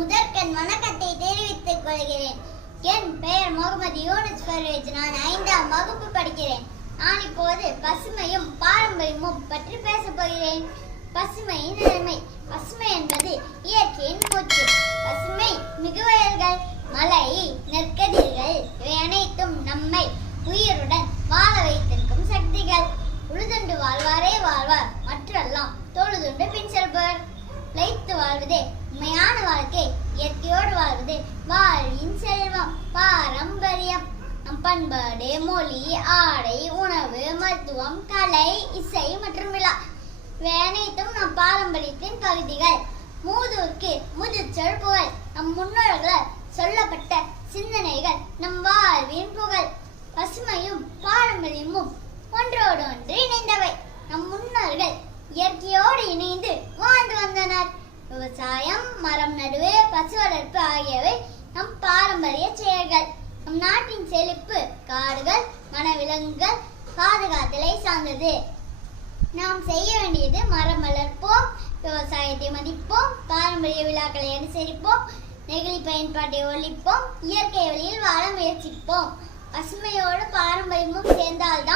முதற்கண் வணக்கத்தை தெரிவித்துக் கொள்கிறேன். என் பெயர் முகமது யூனுஸ் பர்வேஸ். நான் 5ஆம் வகுப்பு படிக்கிறேன். நான் இப்போது பசுமையும் பாரம்பரியமும் பற்றி பேசப் போகிறேன். பசுமையின் நன்மை. பசுமை என்பது இயற்கையின் மூச்சு. பசுமை மிகுவயல்கள், மலை, நெற்கதிர்கள் இவை அனைத்தும் நம்மை உயிருடன் வாழ வைத்திருக்கும் சக்திகள். உழுதுண்டு வாழ்வாரே வாழ்வார், மற்றெல்லாம் தொழுதுண்டு பின் செல்பவர். லைத்து வாழ்வதே உண்மையான வாழ்க்கை. இயற்கையோடு வாழ்வது வாழ்வின் செல்வம். பாரம்பரியம் நம் பண்பாடு, மொழி, ஆடை, உணவு, மருத்துவம், கலை, இசை மற்றும் விழா இவை அனைத்தும் நம் பாரம்பரியத்தின் பகுதிகள். மூதூர்க்கு முதிர்ச்சொல் புகழ். நம் முன்னோர்களால் சொல்லப்பட்ட சிந்தனைகள் நம் வாழ்வின் புகழ். பசுமையும் பாரம்பரியமும் ஒன்றோடு ஒன்று இணைந்தவை. நம் முன்னோர்கள் இயற்கையோடு இணைந்து வாழ்ந்து வந்தனர். விவசாயம், மரம் நடுவே, பசு வளர்ப்பு ஆகியவை நம் பாரம்பரிய செயல்கள். நம் நாட்டின் செழிப்பு காடுகள், வனவிலங்குகள் பாதுகாத்தலை சார்ந்தது. நாம் செய்ய வேண்டியது மரம் வளர்ப்போம், விவசாயத்தை மதிப்போம், பாரம்பரிய விழாக்களை அனுசரிப்போம், நெகிழி பயன்பாட்டை ஒழிப்போம், இயற்கை வழியில் வாழ முயற்சிப்போம். பசுமையோடு பாரம்பரியமும் சேர்ந்தால்தான்